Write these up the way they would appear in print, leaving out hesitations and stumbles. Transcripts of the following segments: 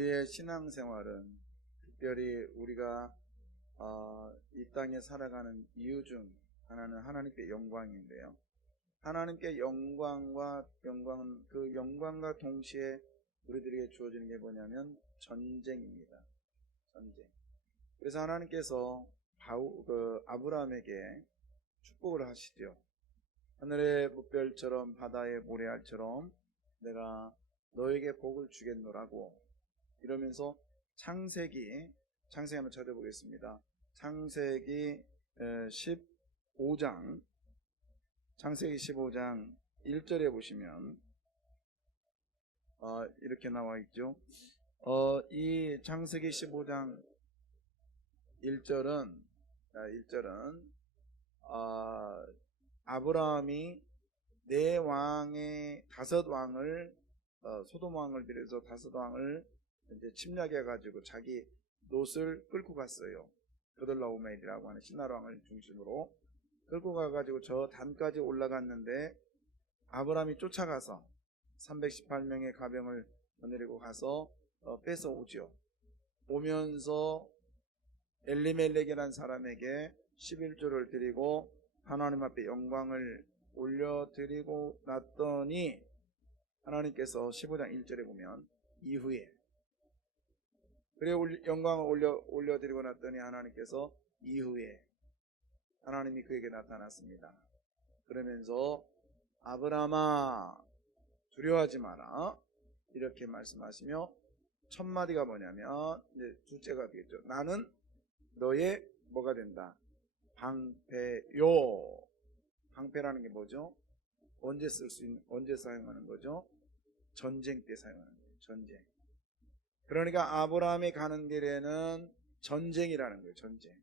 우리의 신앙생활은 특별히 우리가 이 땅에 살아가는 이유 중 하나는 하나님께 영광인데요. 하나님께 영광은 그 영광과 동시에 우리들에게 주어지는 게 뭐냐면 전쟁입니다. 전쟁. 그래서 하나님께서 아브라함에게 축복을 하시죠. 하늘의 뭇별처럼 바다의 모래알처럼 내가 너에게 복을 주겠노라고 이러면서 창세기 한번 찾아보겠습니다. 창세기 15장 1절에 보시면 이렇게 나와 있죠. 이 창세기 15장 1절은 아브라함이 네 왕의 다섯 왕을 소돔 왕을 비롯해서 다섯 왕을 이제 침략해 가지고 자기 롯을 끌고 갔어요. 그돌라오멜이라고 하는 신나라 왕을 중심으로 끌고 가가지고 저 단까지 올라갔는데 아브라함이 쫓아가서 318명의 가병을 거느리고 가서 뺏어오죠. 오면서 엘리멜렉이라는 사람에게 11조를 드리고 하나님 앞에 영광을 올려드리고 났더니 하나님께서 15장 1절에 보면 이후에 그래 영광을 올려드리고 났더니 하나님께서 이후에 하나님이 그에게 나타났습니다. 그러면서 아브라함아 두려워하지 마라 이렇게 말씀하시며 첫 마디가 뭐냐면 이제 둘째가 되겠죠. 나는 너의 뭐가 된다? 방패요. 방패라는 게 뭐죠? 언제 사용하는 거죠? 전쟁 때 사용하는 거예요. 전쟁. 그러니까 아브라함이 가는 길에는 전쟁이라는 거예요. 전쟁.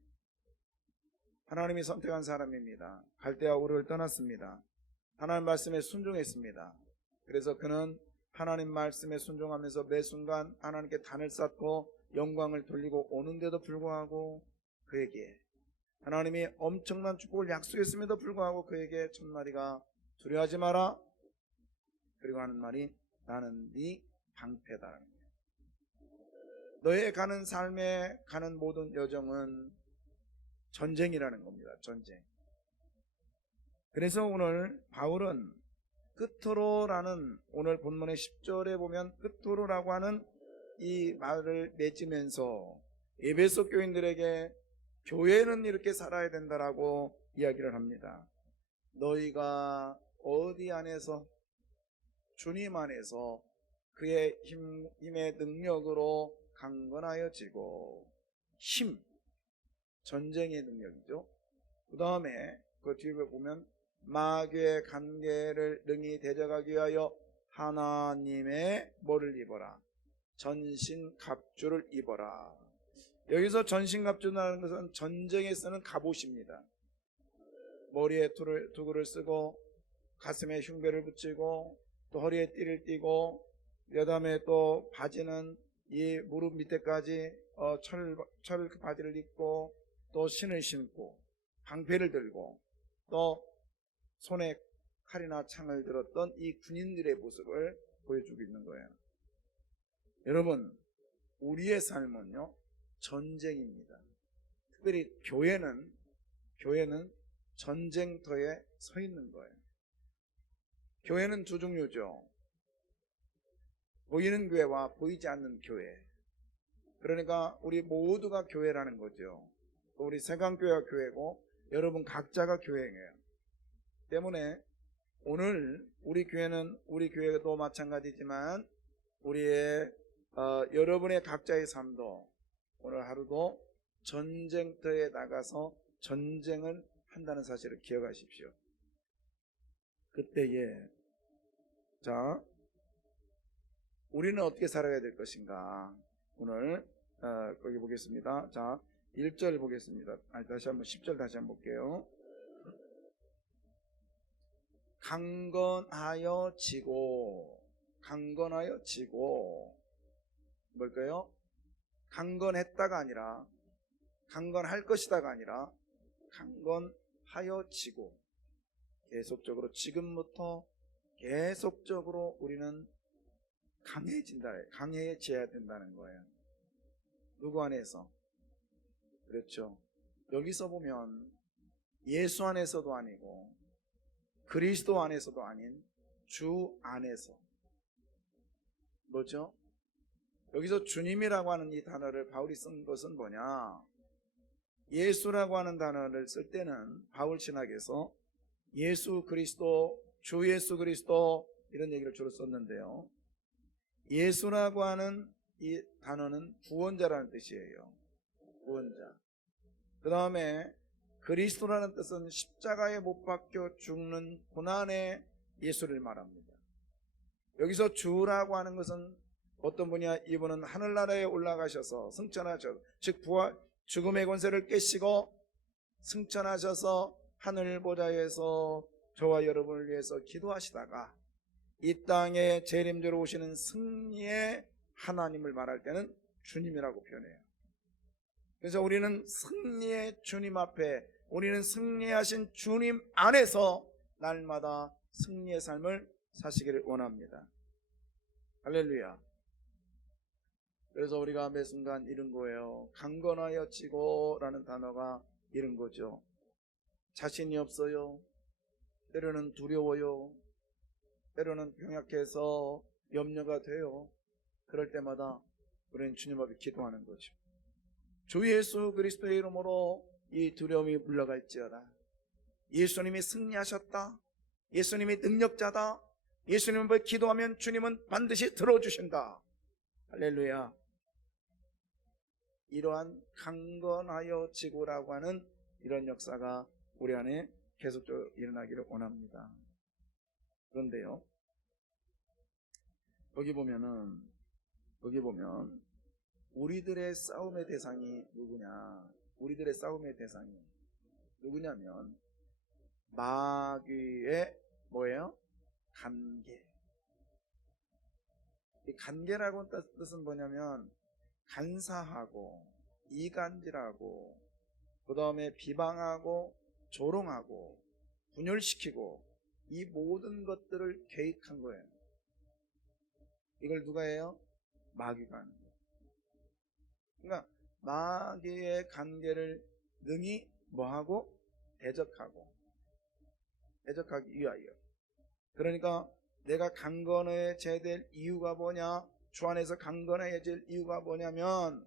하나님이 선택한 사람입니다. 갈대아 우르를 떠났습니다. 하나님 말씀에 순종했습니다. 그래서 그는 하나님 말씀에 순종하면서 매 순간 하나님께 단을 쌓고 영광을 돌리고 오는데도 불구하고 그에게 하나님이 엄청난 축복을 약속했음에도 불구하고 그에게 첫 마디가 두려워하지 마라. 그리고 하는 말이 나는 네 방패다. 너의 가는 삶에 가는 모든 여정은 전쟁이라는 겁니다. 전쟁. 그래서 오늘 바울은 끝으로라는 오늘 본문의 10절에 보면 끝으로라고 하는 이 말을 맺으면서 에베소 교인들에게 교회는 이렇게 살아야 된다라고 이야기를 합니다. 너희가 어디 안에서 주님 안에서 그의 힘의 능력으로 강건하여지고 전쟁의 능력이죠. 그 다음에 그 뒤에 보면 마귀의 관계를 능히 대적하기 위하여 하나님의 뭐를 입어라? 전신갑주를 입어라. 여기서 전신갑주라는 것은 전쟁에 쓰는 갑옷입니다. 머리에 두구를 쓰고 가슴에 흉배를 붙이고 또 허리에 띠를 띠고 그다음에 또 바지는 이 무릎 밑에까지 철 바지를 입고 또 신을 신고 방패를 들고 또 손에 칼이나 창을 들었던 이 군인들의 모습을 보여주고 있는 거예요. 여러분, 우리의 삶은요 전쟁입니다. 특별히 교회는 전쟁터에 서 있는 거예요. 교회는 두 종류죠. 보이는 교회와 보이지 않는 교회. 그러니까 우리 모두가 교회라는 거죠. 우리 세강교회가 교회고 여러분 각자가 교회예요. 때문에 오늘 우리 교회도 마찬가지지만 우리의 여러분의 각자의 삶도 오늘 하루도 전쟁터에 나가서 전쟁을 한다는 사실을 기억하십시오. 그때에 우리는 어떻게 살아야 될 것인가? 오늘 거기 보겠습니다. 1절 보겠습니다. 다시 한번 10절 다시 한번 볼게요. 강건하여 지고 뭘까요? 강건했다가 아니라 강건할 것이다가 아니라 강건하여 지고 계속적으로 지금부터 계속적으로 우리는 강해져야 된다는 거예요. 누구 안에서? 그렇죠. 여기서 보면 예수 안에서도 아니고 그리스도 안에서도 아닌 주 안에서. 뭐죠? 여기서 주님이라고 하는 이 단어를 바울이 쓴 것은 뭐냐? 예수라고 하는 단어를 쓸 때는 바울 신학에서 예수 그리스도, 주 예수 그리스도 이런 얘기를 주로 썼는데요. 예수라고 하는 이 단어는 구원자라는 뜻이에요. 구원자. 그 다음에 그리스도라는 뜻은 십자가에 못 박혀 죽는 고난의 예수를 말합니다. 여기서 주라고 하는 것은 어떤 분이야? 이분은 하늘나라에 올라가셔서 승천하셔서, 즉 부활, 죽음의 권세를 깨시고 승천하셔서 하늘 보좌에서 저와 여러분을 위해서 기도하시다가 이 땅에 재림대로 오시는 승리의 하나님을 말할 때는 주님이라고 표현해요. 그래서 우리는 승리의 주님 앞에, 우리는 승리하신 주님 안에서 날마다 승리의 삶을 사시기를 원합니다. 할렐루야. 그래서 우리가 매 순간 이런 거예요. 강건하여 지고라는 단어가 이런 거죠. 자신이 없어요. 때로는 두려워요. 때로는 병약해서 염려가 돼요. 그럴 때마다 우리는 주님 앞에 기도하는 거죠. 주 예수 그리스도의 이름으로 이 두려움이 물러갈지어다. 예수님이 승리하셨다. 예수님이 능력자다. 예수님 앞에 기도하면 주님은 반드시 들어주신다. 할렐루야. 이러한 강건하여 지고라고 하는 이런 역사가 우리 안에 계속적으로 일어나기를 원합니다. 그런데요, 여기 보면 우리들의 싸움의 대상이 누구냐? 우리들의 싸움의 대상이 누구냐면 마귀의 뭐예요? 간계. 이 간계라고 하는 뜻은 뭐냐면 간사하고 이간질하고 그 다음에 비방하고 조롱하고 분열시키고 이 모든 것들을 계획한 거예요. 이걸 누가 해요? 마귀가 하는 거예요. 그러니까 마귀의 관계를 능히 뭐하고? 대적하기 위하여. 그러니까 내가 강건해져야 될 이유가 뭐냐? 주 안에서 강건해질 이유가 뭐냐면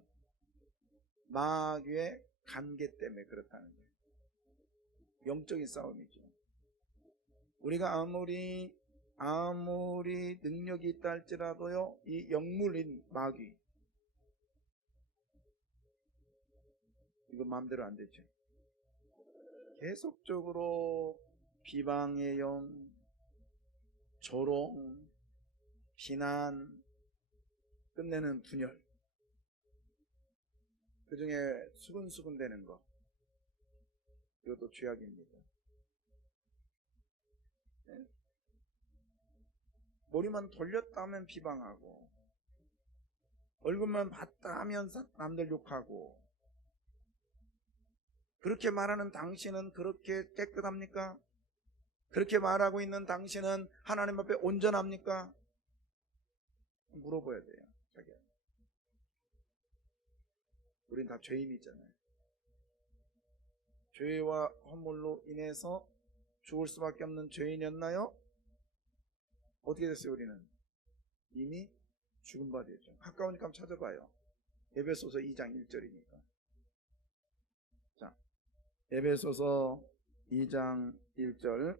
마귀의 관계 때문에 그렇다는 거예요. 영적인 싸움이죠. 우리가 아무리 능력이 있다 할지라도요, 이 영물인 마귀, 이거 마음대로 안 되죠. 계속적으로 비방의 영, 조롱, 비난, 끝내는 분열, 그 중에 수근수근 되는 것, 이것도 죄악입니다. 네? 머리만 돌렸다 하면 비방하고, 얼굴만 봤다 하면 남들 욕하고, 그렇게 말하는 당신은 그렇게 깨끗합니까? 그렇게 말하고 있는 당신은 하나님 앞에 온전합니까? 물어봐야 돼요, 자기야. 우린 다 죄인이잖아요. 죄와 허물로 인해서 죽을 수밖에 없는 죄인이었나요? 어떻게 됐어요, 우리는? 이미 죽은 바 되죠. 가까우니까 한번 찾아봐요. 에베소서 2장 1절이니까. 자, 에베소서 2장 1절.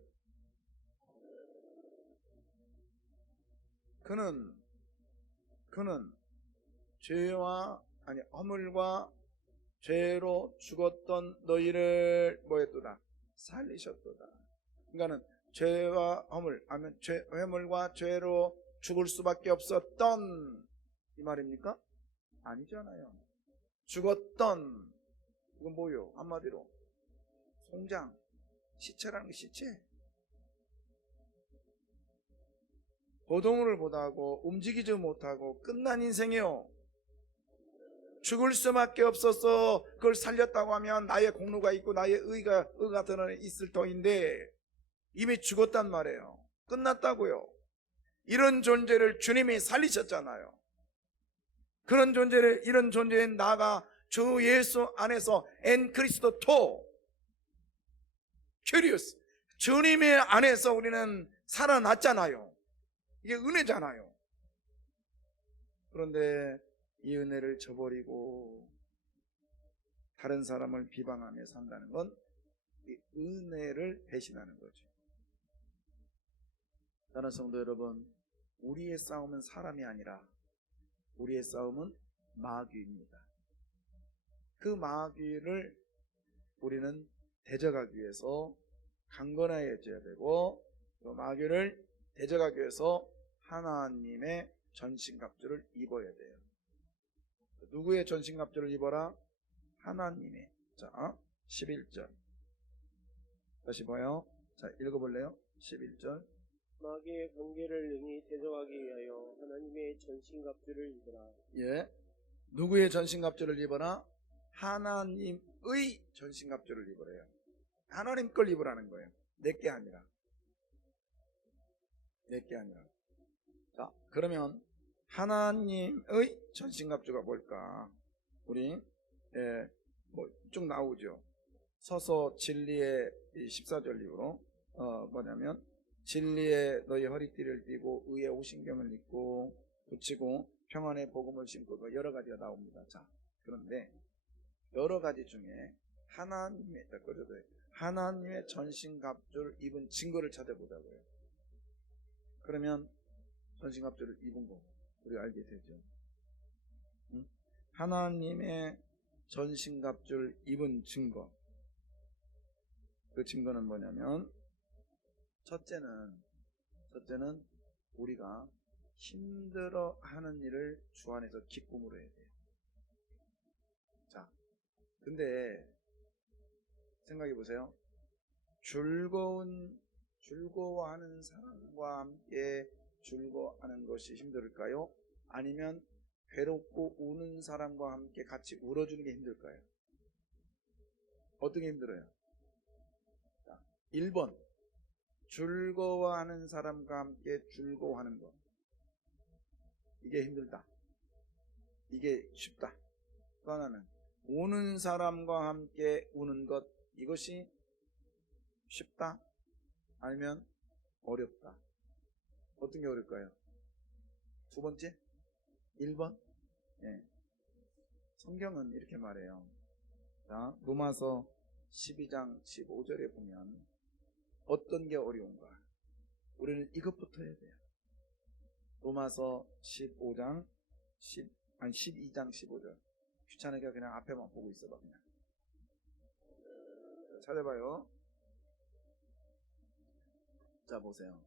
그는 죄와 허물과 죄로 죽었던 너희를 뭐했도다? 살리셨도다. 그러니까는 죄와 허물, 아니면 허물과 죄로 죽을 수밖에 없었던 이 말입니까? 아니잖아요. 죽었던, 이건 뭐요? 한마디로 송장, 시체라는 게 시체. 보도물을 못하고 움직이지 못하고 끝난 인생이요. 죽을 수밖에 없어서 그걸 살렸다고 하면 나의 공로가 있고 나의 의가 드러나 있을 터인데 이미 죽었단 말이에요. 끝났다고요. 이런 존재를 주님이 살리셨잖아요. 그런 존재를, 이런 존재에 나가 주 예수 안에서 엔 그리스도 토 큐리우스, 주님의 안에서 우리는 살아났잖아요. 이게 은혜잖아요. 그런데 이 은혜를 저버리고 다른 사람을 비방하며 산다는 건 이 은혜를 배신하는 거죠. 사랑하는 성도 여러분, 우리의 싸움은 사람이 아니라 우리의 싸움은 마귀입니다. 그 마귀를 우리는 대적하기 위해서 강건해져야 되고, 그 마귀를 대적하기 위해서 하나님의 전신갑주를 입어야 돼요. 누구의 전신갑주를 입어라? 하나님의. 자, 11절 다시 봐요. 자, 읽어볼래요? 11절. 마귀의 관계를 능히 대적하기 위하여 하나님의 전신갑주를 입으라. 예, 누구의 전신갑주를 입어라? 하나님의 전신갑주를 입으래요. 하나님 걸 입으라는 거예요. 내게 아니라. 내게 아니라. 자, 그러면 하나님의 전신갑주가 뭘까? 우리 쭉 나오죠. 서서 진리의 14절 이후로 뭐냐면 진리의 너희 허리띠를 띠고 의의 오신경을 입고 붙이고 평안의 복음을 심고, 여러 가지가 나옵니다. 자, 그런데 여러 가지 중에 하나님의 전신갑주를 입은 증거를 찾아보자고요. 그러면 전신갑주를 입은 거 우리가 알게 되죠. 하나님의 전신갑주를 입은 증거, 그 증거는 뭐냐면 첫째는 우리가 힘들어하는 일을 주 안에서 기쁨으로 해야 돼요. 자, 근데 생각해 보세요. 즐거워하는 사람과 함께 즐거워하는 것이 힘들까요? 아니면 괴롭고 우는 사람과 함께 같이 울어주는 게 힘들까요? 어떤 게 힘들어요? 자, 1번 즐거워하는 사람과 함께 즐거워하는 것, 이게 힘들다, 이게 쉽다. 또 하나는 우는 사람과 함께 우는 것, 이것이 쉽다 아니면 어렵다. 어떤 게 어릴까요? 두 번째? 1번? 예. 성경은 이렇게 말해요. 자, 로마서 12장 15절에 보면 어떤 게 어려운가? 우리는 이것부터 해야 돼요. 로마서 12장 15절. 귀찮으니까 그냥 앞에만 보고 있어봐. 그냥 찾아봐요. 자, 보세요.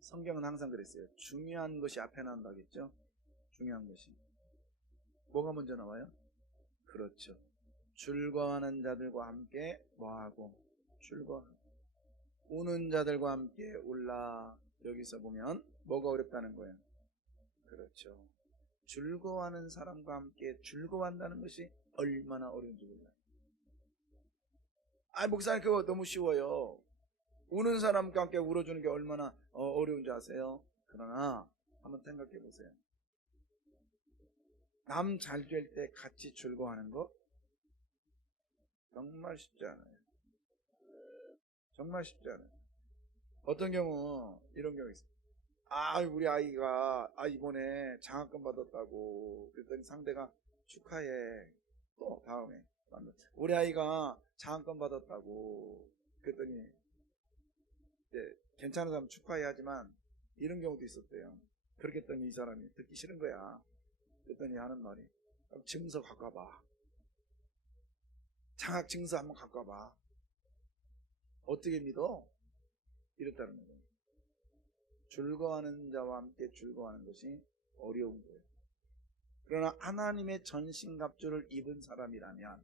성경은 항상 그랬어요. 중요한 것이 앞에 나온다겠죠? 중요한 것이 뭐가 먼저 나와요? 그렇죠. 즐거워하는 자들과 함께 뭐하고? 즐거워하고. 우는 자들과 함께 울라. 여기서 보면 뭐가 어렵다는 거예요? 그렇죠. 즐거워하는 사람과 함께 즐거워한다는 것이 얼마나 어려운지 몰라요. 목사님 그거 너무 쉬워요. 우는 사람과 함께 울어주는 게 얼마나 어려운지 아세요? 그러나 한번 생각해 보세요. 남 잘 될 때 같이 즐거워하는 거 정말 쉽지 않아요. 정말 쉽지 않아요. 어떤 경우 이런 경우 있어요. 우리 아이가 이번에 장학금 받았다고. 그랬더니 상대가 축하해. 또 다음에 우리 아이가 장학금 받았다고. 그랬더니 이제 괜찮은 사람 축하해 하지만 이런 경우도 있었대요. 그렇게 했더니 이 사람이 듣기 싫은 거야. 그랬더니 하는 말이 증서 갖고 와봐. 장학 증서 한번 갖고 와봐. 어떻게 믿어? 이랬다는 거예요. 즐거워하는 자와 함께 즐거워하는 것이 어려운 거예요. 그러나 하나님의 전신갑주를 입은 사람이라면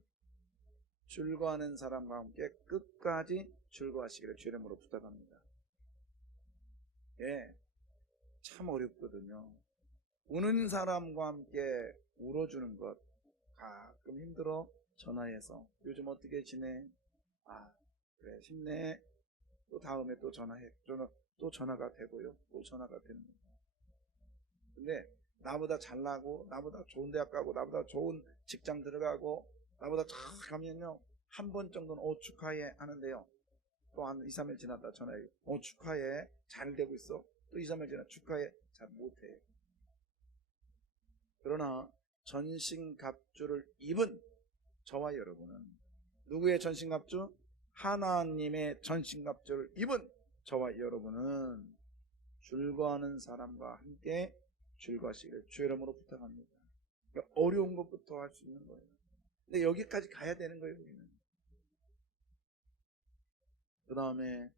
즐거워하는 사람과 함께 끝까지 즐거워하시기를 주의 이름으로 부탁합니다. 예, 참 어렵거든요. 우는 사람과 함께 울어주는 것 가끔 힘들어. 전화해서 요즘 어떻게 지내? 그래 힘내. 또 다음에 또 전화가 되고요. 또 전화가 됩니다. 근데 나보다 잘나고 나보다 좋은 대학 가고 나보다 좋은 직장 들어가고 나보다 잘 가면요 한 번 정도는 축하해 하는데요, 또 한 2, 3일 지났다 전화해 축하해 잘 되고 있어. 또 2, 3일 지나 축하해 잘 못해. 그러나 전신갑주를 입은 저와 여러분은 누구의 전신갑주? 하나님의 전신갑주를 입은 저와 여러분은 즐거워하는 사람과 함께 즐거워하시기를 주 이름으로 부탁합니다. 그러니까 어려운 것부터 할 수 있는 거예요. 근데 여기까지 가야 되는 거예요. 우리는. 그 다음에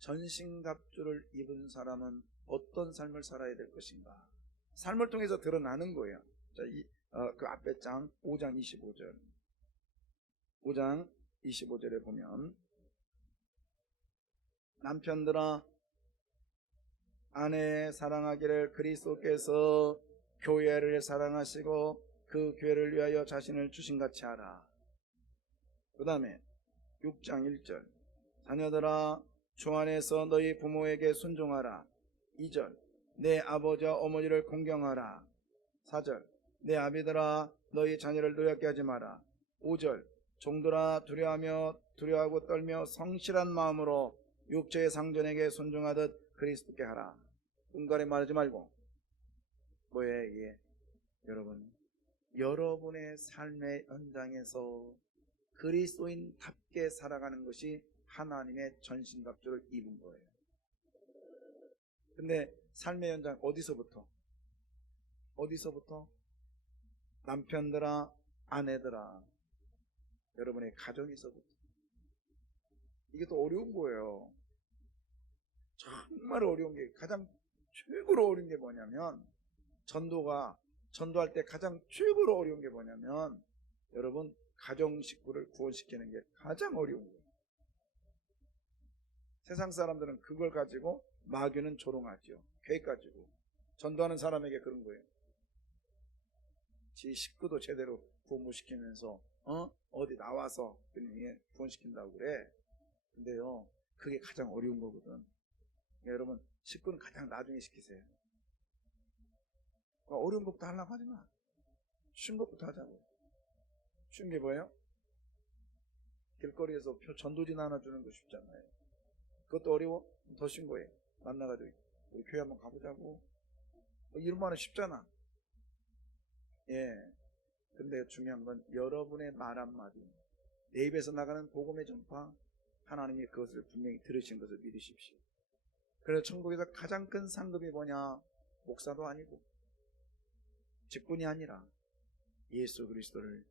전신갑주를 입은 사람은 어떤 삶을 살아야 될 것인가? 삶을 통해서 드러나는 거예요. 자, 그 앞에 장 5장 25절 5장 25절에 보면 남편들아 아내 사랑하기를 그리스도께서 교회를 사랑하시고 그 교회를 위하여 자신을 주신같이 하라. 그 다음에 6장 1절 자녀들아 주 안에서 너희 부모에게 순종하라. 2절 내 아버지와 어머니를 공경하라. 4절 내 아비들아 너희 자녀를 노엽게 하지 마라. 5절 종들아 두려워하고 떨며 성실한 마음으로 육체의 상전에게 순종하듯 그리스도께 하라. 꿍가리 말하지 말고 뭐예요 이게? 여러분의 삶의 현장에서 그리스도인답게 살아가는 것이 하나님의 전신갑주를 입은 거예요. 근데 삶의 현장 어디서부터? 남편들아 아내들아 여러분의 가정에서부터. 이게 더 어려운 거예요. 정말 어려운 게 가장 최고로 어려운 게 뭐냐면 전도할 때 가장 최고로 어려운 게 뭐냐면 여러분 가정 식구를 구원시키는 게 가장 어려운 거예요. 세상 사람들은 그걸 가지고 마귀는 조롱하죠. 계획 가지고 전도하는 사람에게 그런 거예요. 지 식구도 제대로 구원 못 시키면서 어디 나와서 구원시킨다고 그래. 근데요 그게 가장 어려운 거거든. 여러분 식구는 가장 나중에 시키세요. 그러니까 어려운 것부터 하려고 하지 마. 쉬운 것부터 하자고. 쉬운 게 뭐예요? 길거리에서 전도진 하나 주는 거 쉽잖아요. 그것도 어려워? 더 쉬운 거예요. 만나가지고 우리 교회 한번 가보자고. 이러면 쉽잖아. 예. 근데 중요한 건 여러분의 말 한마디, 내 입에서 나가는 복음의 전파, 하나님이 그것을 분명히 들으신 것을 믿으십시오. 그래서 천국에서 가장 큰 상급이 뭐냐? 목사도 아니고 직분이 아니라 예수 그리스도를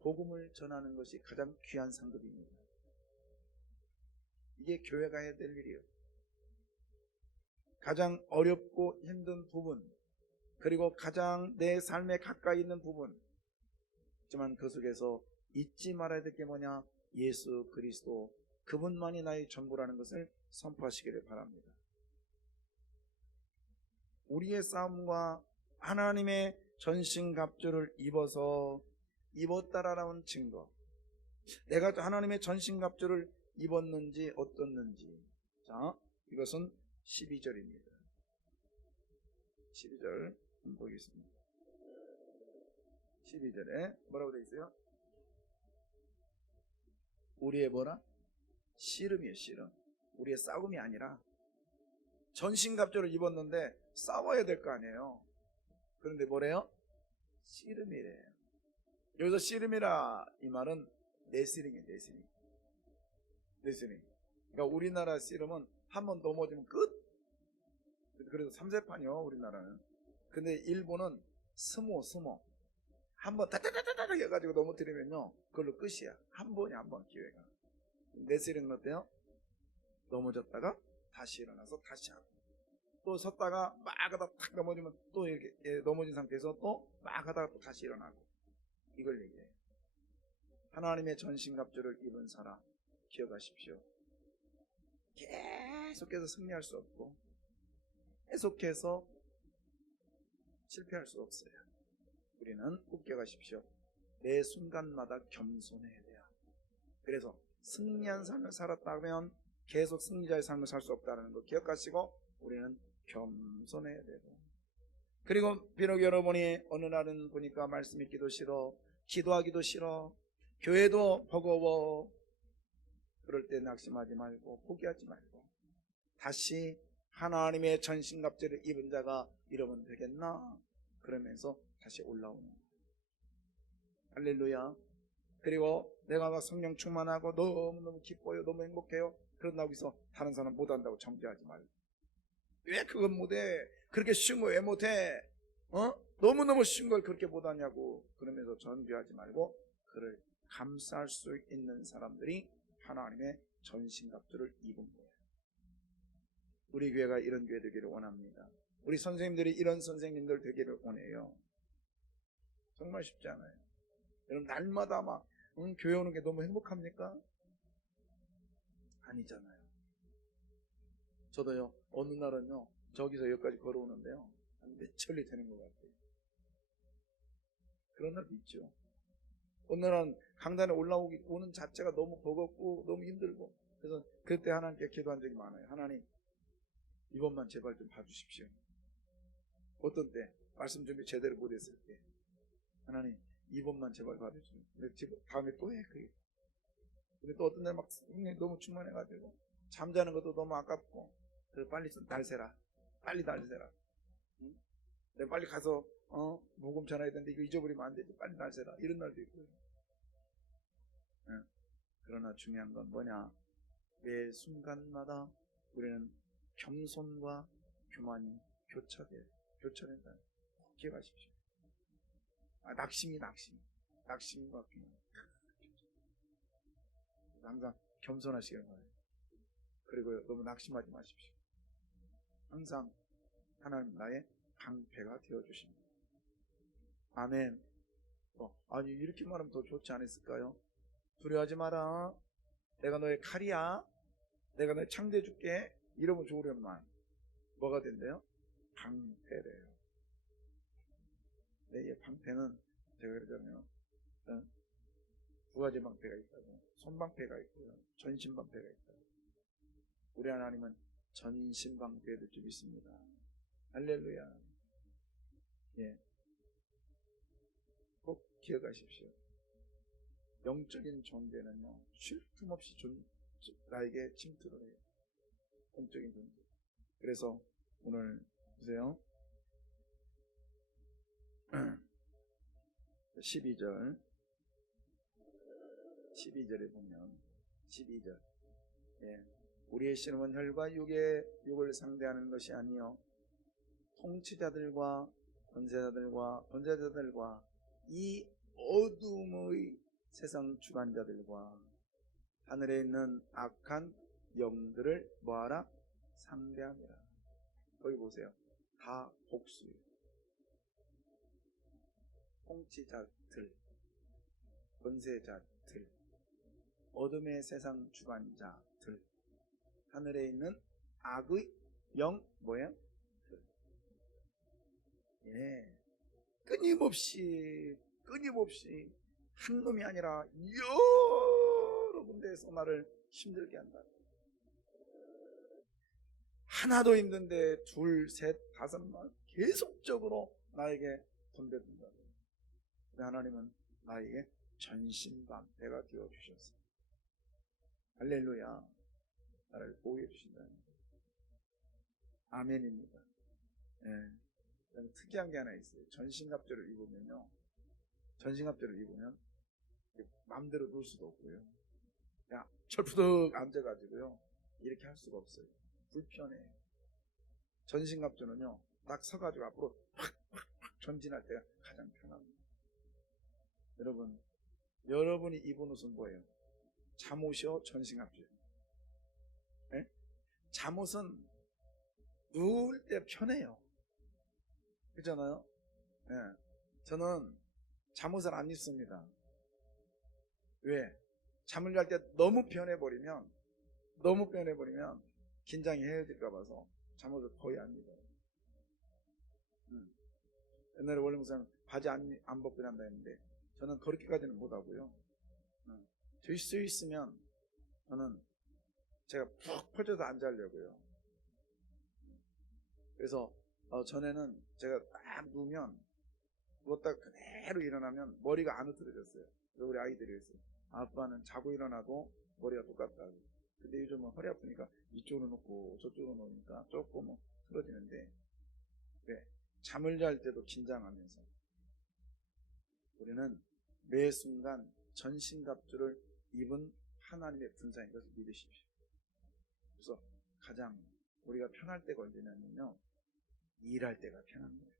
복음을 전하는 것이 가장 귀한 상급입니다. 이게 교회가 해야 될 일이에요. 가장 어렵고 힘든 부분, 그리고 가장 내 삶에 가까이 있는 부분, 하지만 그 속에서 잊지 말아야 될 게 뭐냐? 예수 그리스도, 그분만이 나의 전부라는 것을 선포하시기를 바랍니다. 우리의 싸움과 하나님의 전신갑주를 입었다라는 증거, 내가 하나님의 전신갑주를 입었는지 어떻는지. 자, 이것은 12절입니다 12절 한번 보겠습니다. 12절에 뭐라고 되어 있어요? 우리의 뭐라? 씨름이에요. 씨름. 우리의 싸움이 아니라 전신갑주를 입었는데 싸워야 될 거 아니에요. 그런데 뭐래요? 씨름이래요. 여기서 씨름이라 이 말은 레슬링이에요. 레슬링. 그러니까 우리나라 씨름은 한 번 넘어지면 끝. 그래서 3세판이요 우리나라는. 근데 일본은 스모 한 번 다다다다다 해가지고 넘어뜨리면요 그걸로 끝이야. 한 번 기회가. 레슬링은 어때요? 넘어졌다가 다시 일어나서 다시 하고, 또 섰다가 막 하다가 탁 넘어지면 또 이렇게 넘어진 상태에서 또 막 하다가 또 다시 일어나고, 이걸 얘기해요. 하나님의 전신갑주를 입은 사람 기억하십시오. 계속해서 승리할 수 없고 계속해서 실패할 수 없어요. 우리는 꼭 기억하십시오. 매 순간마다 겸손해야 돼요. 그래서 승리한 삶을 살았다면 계속 승리자의 삶을 살 수 없다는 거 기억하시고 우리는 겸손해야 되고, 그리고 비록 여러분이 어느 날은 보니까 말씀 읽기도 싫어, 기도하기도 싫어, 교회도 버거워, 그럴 때 낙심하지 말고 포기하지 말고 다시 하나님의 전신갑주를 입은 자가 이러면 되겠나? 그러면서 다시 올라오는 거예요. 할렐루야. 그리고 내가 막 성령 충만하고 너무너무 기뻐요, 너무 행복해요, 그런다고 해서 다른 사람 못한다고 정죄하지 말고, 왜 그건 못해? 그렇게 쉬운 거 왜 못해? 너무너무 쉬운 걸 그렇게 못하냐고 그러면서 정죄하지 말고, 그를 감쌀 수 있는 사람들이 하나님의 전신갑주를 입은 거예요. 우리 교회가 이런 교회 되기를 원합니다. 우리 선생님들이 이런 선생님들 되기를 원해요. 정말 쉽지 않아요. 여러분 날마다 막 교회 오는 게 너무 행복합니까? 아니잖아요. 저도요, 어느 날은요 저기서 여기까지 걸어오는데요 한 며칠이 되는 것 같아요. 그런 날도 있죠. 어느 날은 강단에 오는 자체가 너무 버겁고 너무 힘들고, 그래서 그때 하나님께 기도한 적이 많아요. 하나님, 이번만 제발 좀 봐주십시오. 어떤 때 말씀 준비 제대로 못했을 때, 하나님 이번만 제발 봐주십시오. 근데 지금 다음에 또 해. 근데 또 어떤 날 막 너무 충만해가지고 잠자는 것도 너무 아깝고, 그래서 빨리 좀 날새라, 빨리 날새라. 응? 내가 빨리 가서 복음 전해야 되는데 이거 잊어버리면 안 되지, 빨리 날새라, 이런 날도 있고요. 응. 그러나 중요한 건 뭐냐? 매 순간마다 우리는 겸손과 교만이 교차된다. 기억하십시오. 낙심과 교만. 항상 겸손하시길 바라요. 그리고 너무 낙심하지 마십시오. 항상 하나님 나의 방패가 되어주십니다. 아멘. 아니 이렇게 말하면 더 좋지 않았을까요? 두려워하지 마라, 내가 너의 칼이야, 내가 너의 창대해줄게, 이러면 좋으련만 뭐가 된대요? 방패래요. 내 방패는 제가 그러잖아요, 두 가지 방패가 있다고. 손방패가 있고요, 전신방패가 있다고. 우리 하나님은 전신방패를 좀 있습니다. 할렐루야. 예, 꼭 기억하십시오. 영적인 존재는요 쉴 틈 없이 나에게 침투를 해요. 영적인 존재. 그래서 오늘 보세요. 12절에 보면 12절, 예, 우리의 씨름은 혈과 육을 상대하는 것이 아니요 통치자들과 권세자들과 이 어둠의 세상 주관자들과 하늘에 있는 악한 영들을 뭐하라? 상대하니라. 거기 보세요. 다 복수예요. 통치자들, 권세자들, 어둠의 세상 주관자들, 하늘에 있는 악의 영 뭐예요? 예, 끊임없이 한 놈이 아니라 여러 군데에서 나를 힘들게 한다. 하나도 힘든데 둘, 셋, 다섯만 계속적으로 나에게 덤벼든다. 하나님은 나에게 전신방패가 되어주셨어요. 할렐루야. 나를 보호해 주신다는 거예요. 아멘입니다. 예. 특이한 게 하나 있어요. 전신갑주를 입으면 마음대로 놀 수도 없고요. 그냥 철푸덕 앉아가지고요 이렇게 할 수가 없어요. 불편해요. 전신갑주는요 딱 서가지고 앞으로 확 전진할 때가 가장 편합니다. 여러분이 입은 옷은 뭐예요? 잠옷이요, 전신갑주요? 네? 잠옷은 누울 때 편해요. 그렇잖아요? 네. 저는 잠옷을 안 입습니다. 왜? 잠을 잘 때 너무 편해버리면 긴장이 헤어질까 봐서 잠옷을 거의 안 입어요. 옛날에 원래 목사는 바지 안 벗고 잔다 했는데 저는 그렇게까지는 못하고요. 될 수 있으면 저는 제가 푹 펴져서 안 자려고요. 그래서 전에는 제가 딱 누웠다 그대로 일어나면 머리가 안 흐트러졌어요. 그래서 우리 아이들이 했어요. 아빠는 자고 일어나도 머리가 똑같다고. 근데 요즘은 허리 아프니까 이쪽으로 놓고 저쪽으로 놓으니까 조금 틀어지는데, 왜? 잠을 잘 때도 긴장하면서 우리는 매 순간 전신갑주를 입은 하나님의 분사인 것을 믿으십시오. 그래서 가장 우리가 편할 때가 언제냐면요, 일할 때가 편한 거예요.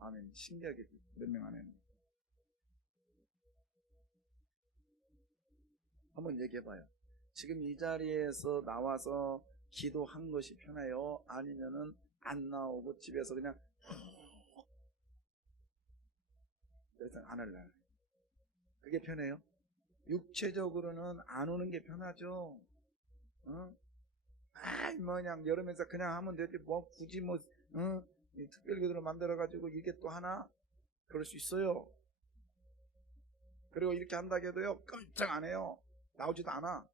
아멘. 신기하게 몇 명 안 했는데. 한번 얘기해봐요. 지금 이 자리에서 나와서 기도한 것이 편해요? 아니면은 안 나오고 집에서 그냥 그래서 안 할래? 그게 편해요? 육체적으로는 안 오는 게 편하죠. 어? 그냥 여름에서 그냥 하면 되지 뭐 굳이 이 특별기도를 만들어가지고 이게 또 하나? 그럴 수 있어요. 그리고 이렇게 한다고 해도요, 깜짝 안 해요. 나오지도 않아.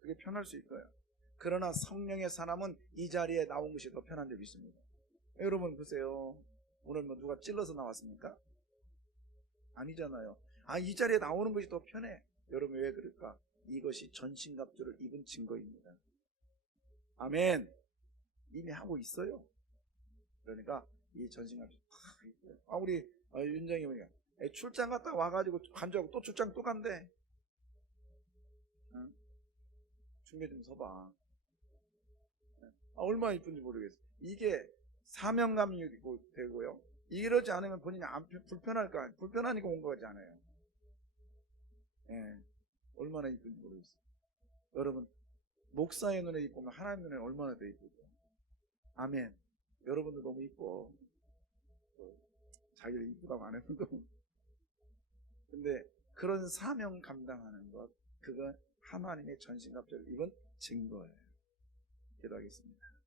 그게 편할 수 있어요. 그러나 성령의 사람은 이 자리에 나온 것이 더 편한 적이 있습니다. 여러분 보세요. 오늘 뭐 누가 찔러서 나왔습니까? 아니잖아요. 이 자리에 나오는 것이 더 편해. 여러분 왜 그럴까? 이것이 전신갑주를 입은 증거입니다. 아멘. 이미 하고 있어요. 그러니까 이 전신갑주 우리 윤정이 보니까 출장 갔다 와가지고 간주하고 또 출장 또 간대. 응? 중계 좀 서봐. 얼마나 이쁜지 모르겠어. 이게 사명감이 되고요. 이러지 않으면 본인이 불편할까? 불편하니까 온 거지 않아요. 예, 얼마나 이쁜지 모르겠어요. 여러분, 목사의 눈에 이쁘면 하나님 눈에 얼마나 더 이쁘죠. 아멘. 여러분도 너무 이뻐. 자기를 이쁘다고 안 해도. 근데 그런 사명 감당하는 것, 그건 하나님의 전신갑주를 입은 증거예요. 기도하겠습니다.